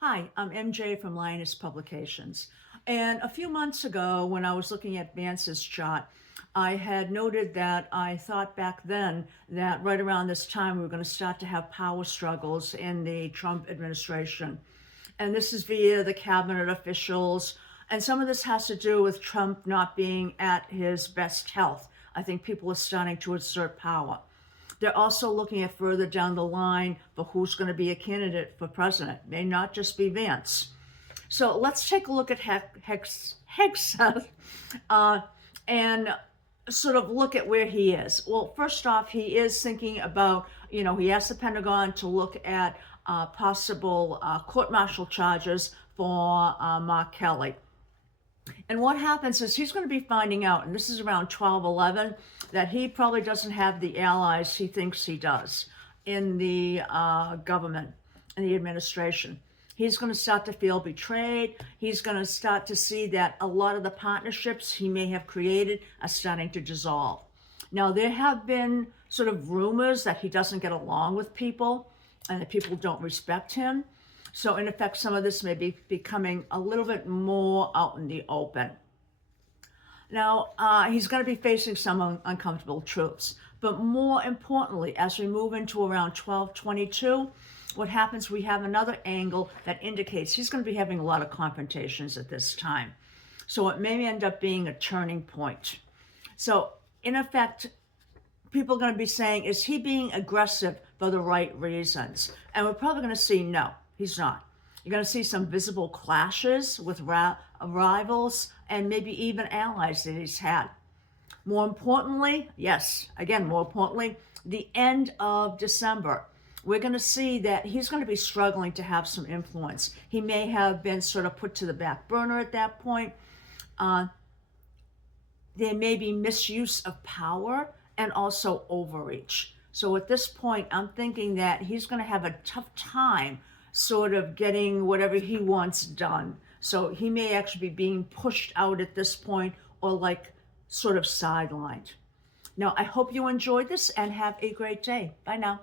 Hi, I'm MJ from Lioness Publications. And a few months ago, when I was looking at Vance's chart, I had noted that I thought back then that right around this time we were going to start to have power struggles in the Trump administration. And this is via the cabinet officials. And some of this has to do with Trump not being at his best health. I think people are starting to assert power. They're also looking at further down the line for who's going to be a candidate for president. It may not just be Vance. So let's take a look at Hegseth and sort of look at where he is. Well, first off, he is thinking about, he asked the Pentagon to look at possible court-martial charges for Mark Kelly. And what happens is he's going to be finding out, and this is around 12/11, that he probably doesn't have the allies he thinks he does in the government and the administration. He's going to start to feel betrayed. He's going to start to see that a lot of the partnerships he may have created are starting to dissolve. Now, there have been sort of rumors that he doesn't get along with people and that people don't respect him. So in effect, some of this may be becoming a little bit more out in the open. Now, he's going to be facing some uncomfortable truths. But more importantly, as we move into around 12/22, what happens, we have another angle that indicates he's going to be having a lot of confrontations at this time. So it may end up being a turning point. So in effect, people are going to be saying, is he being aggressive for the right reasons? And we're probably going to see no. He's not. You're going to see some visible clashes with rivals and maybe even allies that he's had. More importantly, the end of December, we're going to see that he's going to be struggling to have some influence. He may have been sort of put to the back burner at that point. There may be misuse of power and also overreach. So at this point, I'm thinking that he's going to have a tough time sort of getting whatever he wants done. So he may actually be being pushed out at this point or like sort of sidelined. Now, I hope you enjoyed this and have a great day. Bye now.